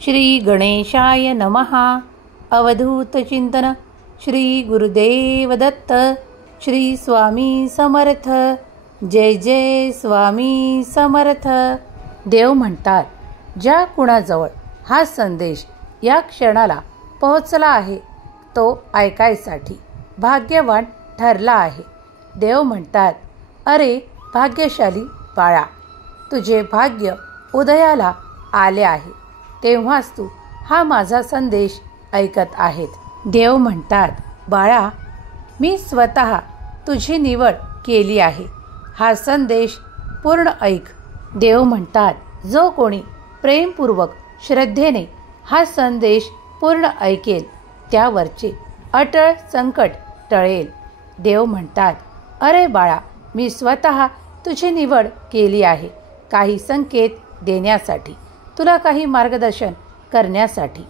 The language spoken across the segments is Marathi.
श्री गणेशाय नमः. अवधूत चिंतन. श्री गुरुदेव दत्त. श्री स्वामी समर्थ. जय जय स्वामी समर्थ. देव म्हणतात, ज्या कुणाजवळ हा संदेश या क्षणाला पोहोचला आहे तो ऐकायसाठी भाग्यवान ठरला आहे. देव म्हणतात, अरे भाग्यशाली बाळा, तुझे भाग्य उदयाला आले आहे, तेव्हाच तू हा माझा संदेश ऐकत आहेत. देव म्हणतात, बाळा, मी स्वतः तुझी निवड केली आहे, हा संदेश पूर्ण ऐक. देव म्हणतात, जो कोणी प्रेमपूर्वक श्रद्धेने हा संदेश पूर्ण ऐकेल त्यावरचे अटळ संकट टळेल. देव म्हणतात, अरे बाळा, मी स्वतः तुझी निवड केली आहे, काही संकेत देण्यासाठी, तुला काही मार्गदर्शन करण्यासाठी.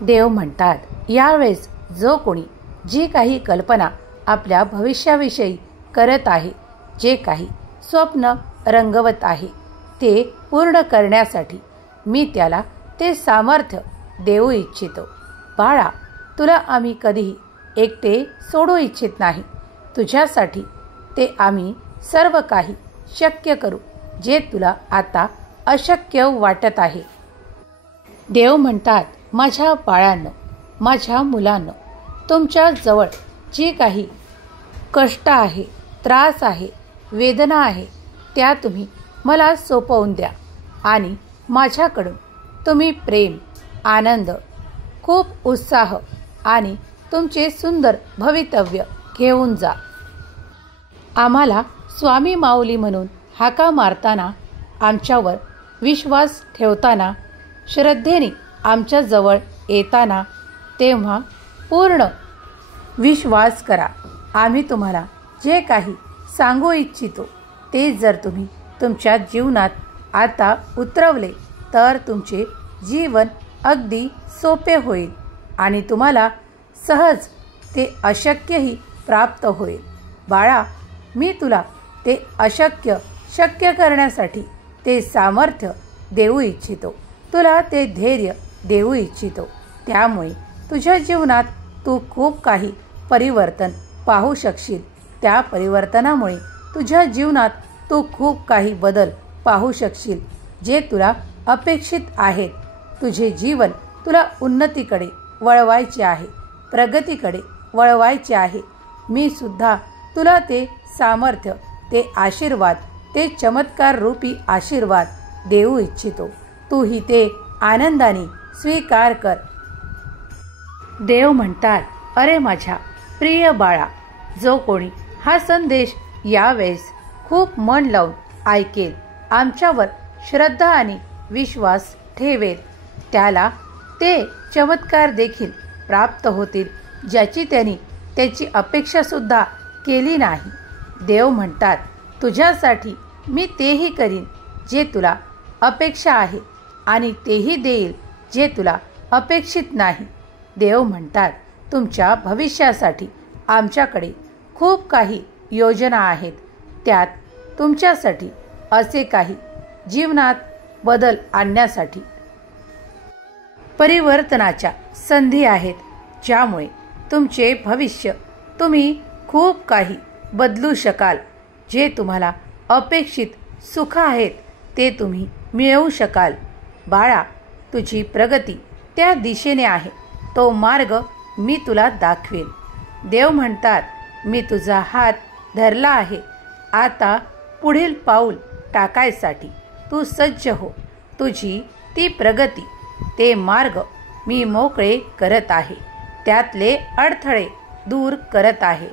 देव म्हणतात, यावेळेस जो कोणी जी काही कल्पना आपल्या भविष्याविषयी करत आहे, जे काही स्वप्न रंगवत आहे, ते पूर्ण करण्यासाठी मी त्याला ते सामर्थ्य देऊ इच्छितो. बाळा, तुला आम्ही कधीही एकटे सोडू इच्छित नाही. तुझ्यासाठी ते आम्ही सर्व काही शक्य करू, जे तुला आता अशक्य वाटत आहे. देव म्हणतात, माझ्या बाळांनो, माझ्या मुलांनो, तुमच्या जवळ जी काही कष्ट आहे, त्रास आहे, वेदना आहे, त्या तुम्ही मला सोपवून द्या आणि माझ्याकडून तुम्ही प्रेम, आनंद, खूप उत्साह आणि तुमचे सुंदर भवितव्य घेऊन जा. आम्हाला स्वामी माऊली म्हणून हाका मारताना, आमच्यावर विश्वास ठेवताना, श्रद्धेने आमच्या जवळ येताना, तेव्हा पूर्ण विश्वास करा. आम्ही तुम्हाला जे काही सांगू इच्छितो ते जर तुम्ही तुमच्या जीवनात आता उतरवले तर तुमचे जीवन अगदी सोपे होईल आणि तुम्हाला सहज ते अशक्यही प्राप्त होईल. बाळा, मी तुला ते अशक्य शक्य करण्यासाठी ते सामर्थ्य देऊ इच्छितो, तुला ते धैर्य देऊ इच्छितो. त्यामुळे तुझ्या जीवनात तू खूप काही परिवर्तन पाहू शकशील. त्या परिवर्तनामुळे तुझ्या जीवनात तू खूप काही बदल पाहू शकशील, जे तुला अपेक्षित आहेत. तुझे जीवन तुला उन्नतीकडे वळवायचे आहे, प्रगतीकडे वळवायचे आहे. मी सुद्धा तुला ते सामर्थ्य, ते आशीर्वाद, ते चमत्कार रूपी आशीर्वाद देऊ इच्छितो. तूही ते आनंदाने स्वीकार कर. देव म्हणतात, अरे माझ्या प्रिय बाळा, जो कोणी हा संदेश यावेळेस खूप मन लावून ऐकेल, आमच्यावर श्रद्धा आणि विश्वास ठेवेल, त्याला ते चमत्कार देखील प्राप्त होतील, ज्याची त्यांनी त्याची अपेक्षासुद्धा केली नाही. देव म्हणतात, तुझ्यासाठी मी तेही करीन जे तुला अपेक्षा आहे आणि तेही देईल जे तुला अपेक्षित नाही. देव म्हणतात, तुमच्या भविष्यासाठी आमच्याकडे खूप काही योजना आहेत. त्यात तुमच्यासाठी असे काही जीवनात बदल आणण्यासाठी परिवर्तनाच्या संधी आहेत, ज्यामुळे तुमचे भविष्य तुम्ही खूप काही बदलू शकाल. जे तुम्हाला अपेक्षित सुख आहेत ते तुम्ही मिळवू शकाल. बाळा, तुझी प्रगती त्या दिशेने आहे, तो मार्ग मी तुला दाखवेल. देव म्हणतात, मी तुझा हात धरला आहे, आता पुढील पाऊल टाकायसाठी तू सज्ज हो. तुझी ती प्रगती, ते मार्ग मी मोकळे करत आहे, त्यातले अडथळे दूर करत आहे.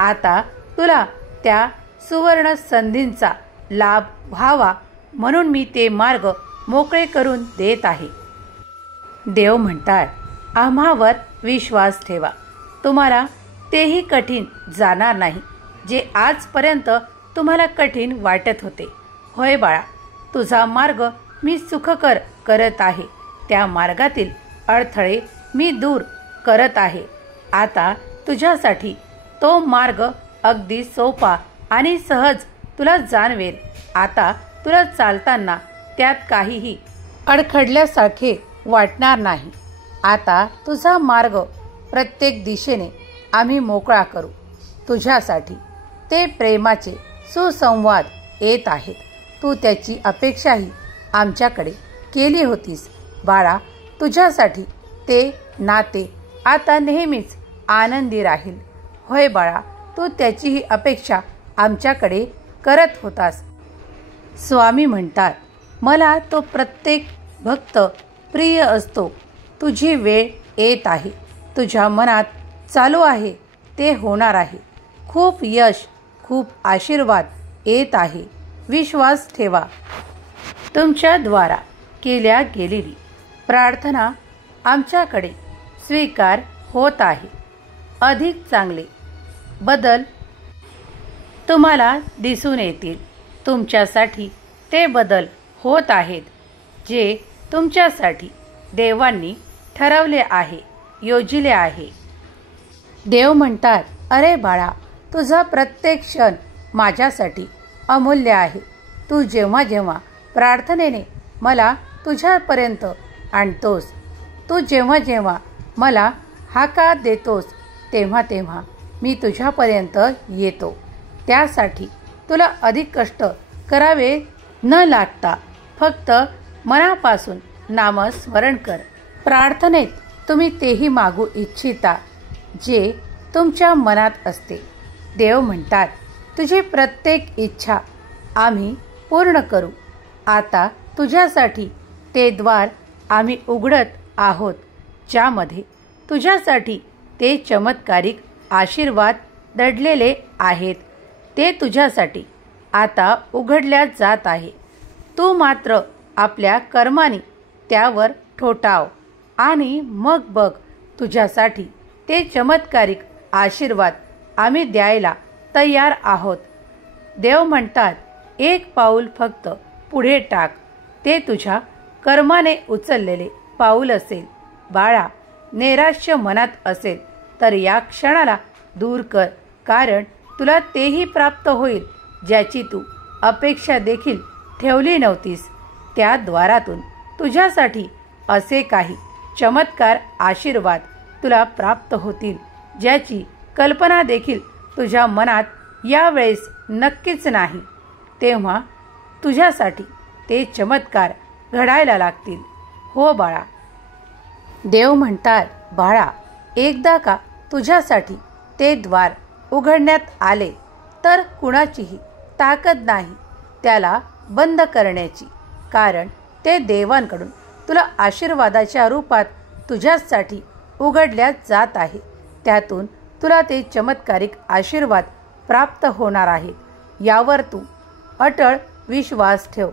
आता तुला त्या सुवर्ण संधींचा लाभ व्हावा म्हणून मी ते मार्ग मोकळे करून देत आहे. देव म्हणतात, आम्हावर विश्वास ठेवा, तुम्हाला तेही कठीण जाणार नाही, जे आजपर्यंत तुम्हाला कठीण वाटत होते. होय बाळा, तुझा मार्ग मी सुखकर करत आहे, त्या मार्गातील अडथळे मी दूर करत आहे. आता तुझ्यासाठी तो मार्ग अगदी सोपा आणि सहज तुला जाणवेल. आता तुला चालताना त्यात काहीही अडखडल्यासारखे वाटणार नाही. आता तुझा मार्ग प्रत्येक दिशेने आम्ही मोकळा करू. तुझ्यासाठी ते प्रेमाचे सुसंवाद येत आहेत. तू त्याची अपेक्षाही आमच्याकडे केली होतीस. बाळा, तुझ्यासाठी ते नाते आता नेहमीच आनंदी राहील. होय बाळा, तू त्याचीही अपेक्षा आमच्याकडे करत होतास. स्वामी म्हणतात, मला तो प्रत्येक भक्त प्रिय असतो. तुझी वेळ येत आहे. तुझ्या मनात चालू आहे ते होणार आहे. खूप यश, खूप आशीर्वाद येत आहे. विश्वास ठेवा. तुमच्याद्वारा केल्या गेलेली प्रार्थना आमच्याकडे स्वीकार होत आहे. अधिक चांगले बदल तुम्हाला दिसून येतील. तुमच्यासाठी ते बदल होत आहेत जे तुमच्यासाठी देवांनी ठरवले आहे, योजिले आहे. देव म्हणतात, अरे बाळा, तुझा प्रत्येक क्षण माझ्यासाठी अमूल्य आहे. तू जेव्हा जेव्हा प्रार्थनेने मला तुझ्यापर्यंत आणतोस, तू जेव्हा जेव्हा मला हाका देतोस, तेव्हा तेव्हा मी तुझ्यापर्यंत येतो. त्यासाठी तुला अधिक कष्ट करावे न लागता फक्त मनापासून नामस्मरण कर. प्रार्थनेत तुम्ही तेही मागू इच्छिता जे तुमच्या मनात असते. देव म्हणतात, तुझी प्रत्येक इच्छा आम्ही पूर्ण करू. आता तुझ्यासाठी ते द्वार आम्ही उघडत आहोत ज्यामध्ये तुझ्यासाठी ते चमत्कारिक आशीर्वाद दडलेले आहेत. ते तुझ्यासाठी आता उघडल्या जात आहे. तू मात्र आपल्या कर्माने त्यावर ठोठाव आणि मग बघ, तुझ्यासाठी ते चमत्कारिक आशीर्वाद आम्ही द्यायला तयार आहोत. देव म्हणतात, एक पाऊल फक्त पुढे टाक. ते तुझ्या कर्माने उचललेले पाऊल असेल. बाळा, नैराश्य मनात असेल तर या क्षणाला दूर कर, कारण तुला तेही प्राप्त होईल ज्याची तू अपेक्षा देखील ठेवली नव्हतीस. त्या द्वारातून तुझ्यासाठी असे काही चमत्कार आशीर्वाद तुला प्राप्त होतील ज्याची कल्पना देखील तुझ्या मनात यावेळेस नक्कीच नाही. तेव्हा तुझ्यासाठी ते चमत्कार घडायला लागतील. हो बाळा. देव म्हणतात, बाळा, एकदा का तुझ्यासाठी ते द्वार उघडण्यात आले तर कुणाचीही ताकद नाही त्याला बंद करण्याची, कारण ते देवांकडून तुला आशीर्वादाच्या रूपात तुझ्यासाठी उघडल्या जात आहे. त्यातून तुला ते चमत्कारिक आशीर्वाद प्राप्त होणार आहे. यावर तू अटळ विश्वास ठेव,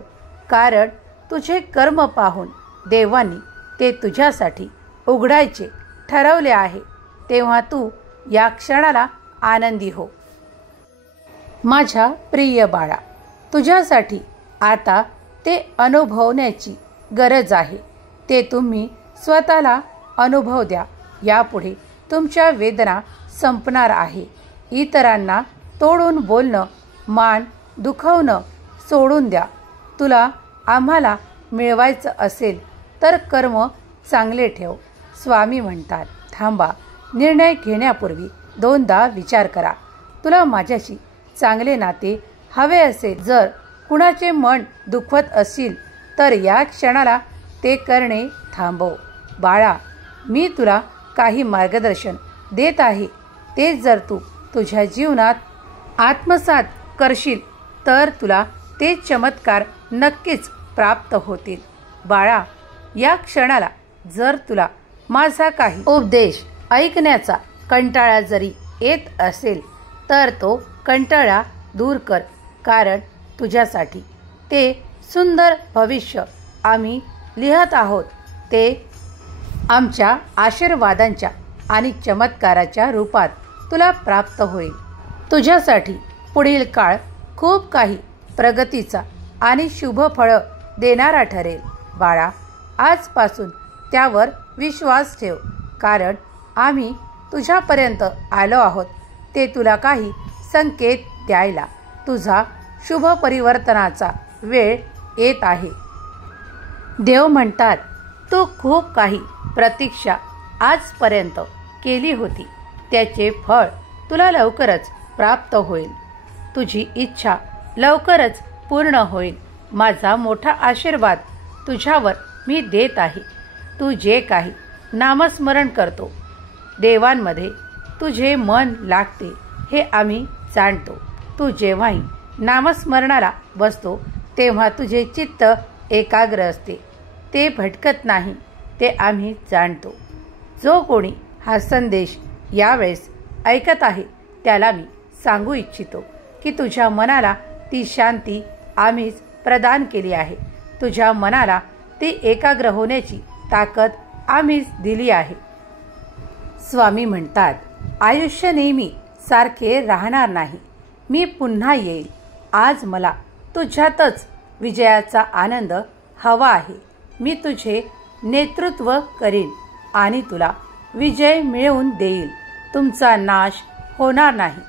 कारण तुझे कर्म पाहून देवांनी ते तुझ्यासाठी उघडायचे ठरवले आहे. तेव्हा तू या क्षणाला आनंदी हो. माझ्या प्रिय बाळा, तुझ्यासाठी आता ते अनुभवण्याची गरज आहे. ते तुम्ही स्वतःला अनुभव द्या. यापुढे तुमच्या वेदना संपणार आहे. इतरांना तोडून बोलणं, मान दुखवणं सोडून द्या. तुला आम्हाला मिळवायचं असेल तर कर्म चांगले ठेव. स्वामी म्हणतात, थांबा. निर्णय घेण्यापूर्वी दोनदा विचार करा. तुला माझ्याशी चांगले नाते हवे असेल, जर कुणाचे मन दुखवत असेल तर या क्षणाला ते करणे थांबव. बाळा, मी तुला काही मार्गदर्शन देत आहे. ते जर तू तुझ्या जीवनात आत्मसात करशील तर तुला ते चमत्कार नक्कीच प्राप्त होतील. बाळा, या क्षणाला जर तुला माझा काही उपदेश ऐकण्याचा कंटाळा जरी येत असेल तर तो कंटाळा दूर कर, कारण तुझ्यासाठी ते सुंदर भविष्य आम्ही लिहत आहोत. ते आमच्या आशीर्वादांच्या आणि चमत्काराच्या रूपात तुला प्राप्त होईल. तुझ्यासाठी पुढील काळ खूप काही प्रगतीचा आणि शुभ फळ देणारा ठरेल. बाळा, आजपासून त्यावर विश्वास ठेव, कारण आम्ही तुझ्यापर्यंत आलो आहोत ते तुला काही संकेत द्यायला. तुझा शुभ परिवर्तनाचा वेळ येत आहे. देव म्हणतात, तू खूप काही प्रतीक्षा आजपर्यंत केली होती त्याचे फळ तुला लवकरच प्राप्त होईल. तुझी इच्छा लवकरच पूर्ण होईल. माझा मोठा आशीर्वाद तुझ्यावर मी देत आहे. तू जे काही नामस्मरण करतो देवांमध्ये तुझे मन लागते हे आम्ही जाणतो. तू जेव्हाही नामस्मरणाला बसतो तेव्हा तुझे चित्त एकाग्र असते, ते भटकत नाही, ते आम्ही जाणतो. जो कोणी हा संदेश यावेळेस ऐकत आहे त्याला मी सांगू इच्छितो की तुझ्या मनाला ती शांती आम्हीच प्रदान केली आहे. तुझ्या मनाला ती एकाग्र होण्याची ताकद आम्हीच दिली आहे. स्वामी म्हणतात, आयुष्य नेहमी सारखे राहणार नाही. मी पुन्हा येईल. आज मला तुझ्यातच विजयाचा आनंद हवा आहे. मी तुझे नेतृत्व करीन आणि तुला विजय मिळवून देईल. तुमचा नाश होणार नाही.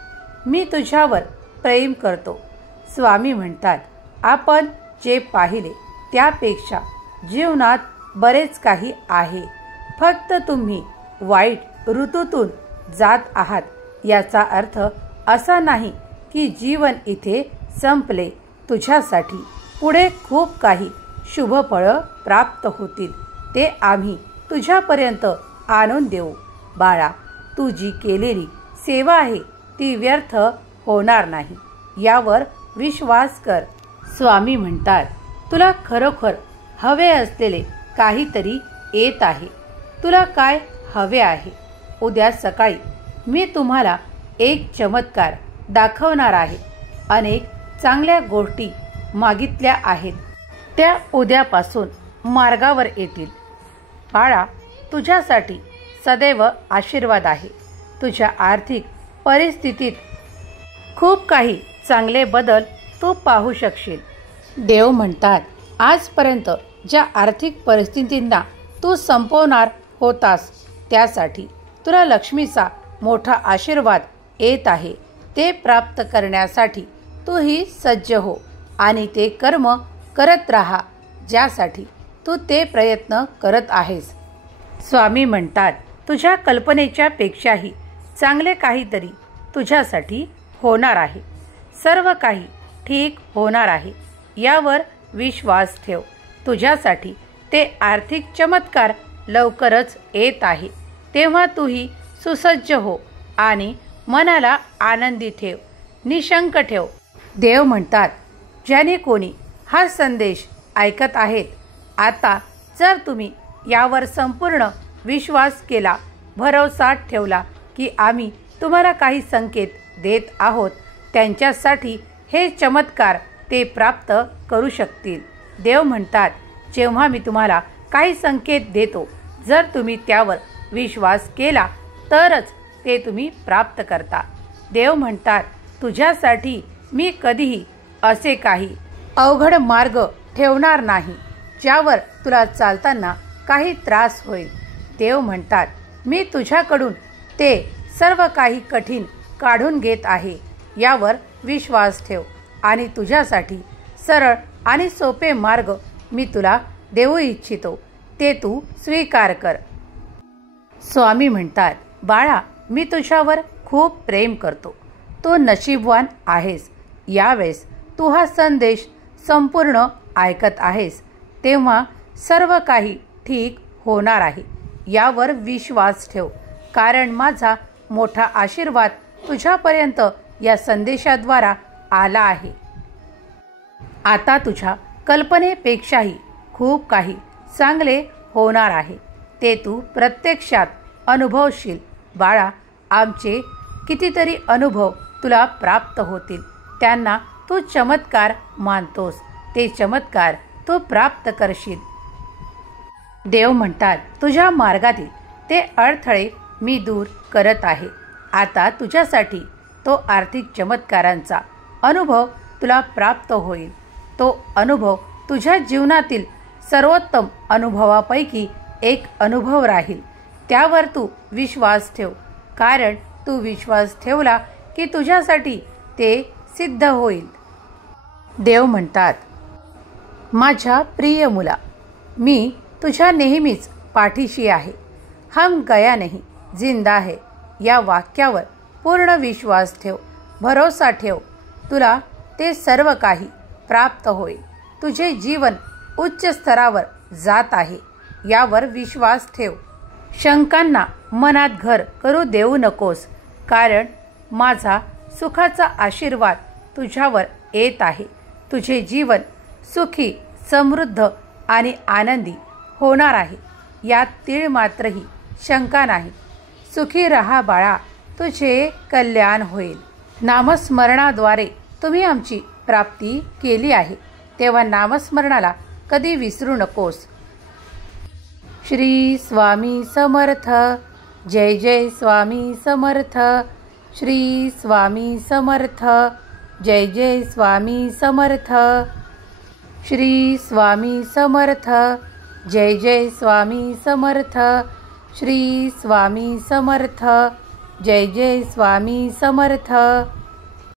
मी तुझ्यावर प्रेम करतो. स्वामी म्हणतात, आपण जे पाहिले त्यापेक्षा जीवनात बरेच काही आहे. फक्त तुम्ही वाईट ऋतूतून जात आहात. याचा अर्थ असा नाही की जीवन इथे संपले. तुझ्यासाठी पुढे खूप काही शुभफळं प्राप्त होतील. ते आम्ही तुझ्यापर्यंत आणून देऊ. बाळा, तू जी केलेली सेवा आहे ती व्यर्थ होणार नाही. यावर विश्वास कर. स्वामी म्हणतात, तुला खरोखर हवे असलेले काहीतरी येत आहे. तुला काय हवे आहे? उद्या सकाळी मी तुम्हाला एक चमत्कार दाखवणार आहे. अनेक चांगल्या गोष्टी मागितल्या आहेत, त्या उद्यापासून मार्गावर येतील. बाळा, तुझ्यासाठी सदैव आशीर्वाद आहे. तुझ्या आर्थिक परिस्थितीत खूप काही चांगले बदल तू पाहू शकशील. देव म्हणतात, आजपर्यंत ज्या आर्थिक परिस्थितींना तू संपवणार होतास त्यासाठी तुला लक्ष्मीचा मोठा आशीर्वाद येत आहे. ते प्राप्त करण्यासाठी तूही सज्ज हो आणि ते कर्म करत राहा ज्यासाठी तू ते प्रयत्न करत आहेस. स्वामी म्हणतात, तुझ्या कल्पनेच्या पेक्षाही चांगले काहीतरी तुझ्यासाठी होणार आहे. सर्व काही ठीक होणार आहे. यावर विश्वास ठेव. तुझ्यासाठी ते आर्थिक चमत्कार लवकरच येत आहे. तेव्हा तूही सुसज्ज हो आणि मनाला आनंदी ठेव, निशंक ठेव. देव म्हणतात, ज्याने कोणी हा संदेश ऐकत आहेत, आता जर तुम्ही यावर संपूर्ण विश्वास केला, भरवसा ठेवला की आम्ही तुम्हाला काही संकेत देत आहोत, त्यांच्यासाठी हे चमत्कार ते प्राप्त करू शकतील. देव म्हणतात, जेव्हा मी तुम्हाला काही संकेत देतो, जर तुम्ही त्यावर विश्वास केला तरच ते तुम्ही प्राप्त करता. देव म्हणतात, तुझ्यासाठी मी कधीही असे काही अवघड मार्ग ठेवणार नाही ज्यावर तुला चालताना काही त्रास होईल. देव म्हणतात, मी तुझ्याकडून ते सर्व काही कठीण काढून घेत आहे. यावर विश्वास ठेव आणि तुझ्यासाठी सरळ आणि सोपे मार्ग मी तुला देऊ इच्छितो, ते तू स्वीकार कर. स्वामी म्हणतात, बाळा, मी तुझ्यावर खूप प्रेम करतो. तू नशीबवान आहेस. यावेळेस तू हा संदेश संपूर्ण ऐकत आहेस तेव्हा सर्व काही ठीक होणार आहे. यावर विश्वास ठेव, कारण माझा मोठा आशीर्वाद तुझ्यापर्यंत या संदेशाद्वारा आला आहे. आता तुझ्या कल्पनेपेक्षाही खूप काही चांगले होणार आहे. ते तू प्रत्यक्षात अनुभवशील. बाळा, आमचे कितीतरी अनुभव तुला प्राप्त होतील. त्यांना तू चमत्कार मानतोस. ते चमत्कार तू प्राप्त करशील. देव म्हणतात, तुझ्या मार्गातील ते अडथळे मी दूर करत आहे. आता तुझ्यासाठी तो आर्थिक चमत्कारांचा अनुभव तुला प्राप्त होईल. तो अनुभव तुझ्या जीवनातील सर्वोत्तम अनुभवापैकी एक अनुभव राहील. त्यावर तू विश्वास ठेव, कारण तू विश्वास ठेवला की तुझ्यासाठी ते सिद्ध होईल. देव म्हणतात, माझ्या प्रिय मुला, मी तुझ्या नेहमीच पाठीशी आहे. हम गया नहीं जिंदा है या वाक्यावर पूर्ण विश्वास ठेव, भरोसा ठेव. तुला ते सर्व काही प्राप्त होईल. तुझे जीवन उच्च स्तरावर जात आहे यावर विश्वास ठेव. शंकांना मनात घर करू देऊ नकोस, कारण माझा सुखाचा आशीर्वाद तुझ्यावर येत आहे. तुझे जीवन सुखी, समृद्ध आणि आनंदी होणार आहे. यात तीळ मात्रही शंका नाही. सुखी रहा बाळा, तुझे कल्याण होईल. नामस्मरणाद्वारे तुम्ही आमची प्राप्ती केली आहे, तेव्हा नामस्मरणाला कधी विसरू नकोस. श्री स्वामी समर्थ. जय जय स्वामी समर्थ. श्री स्वामी समर्थ. जय जय स्वामी समर्थ. श्री स्वामी समर्थ. जय जय स्वामी समर्थ. श्री स्वामी समर्थ. जय जय स्वामी समर्थ.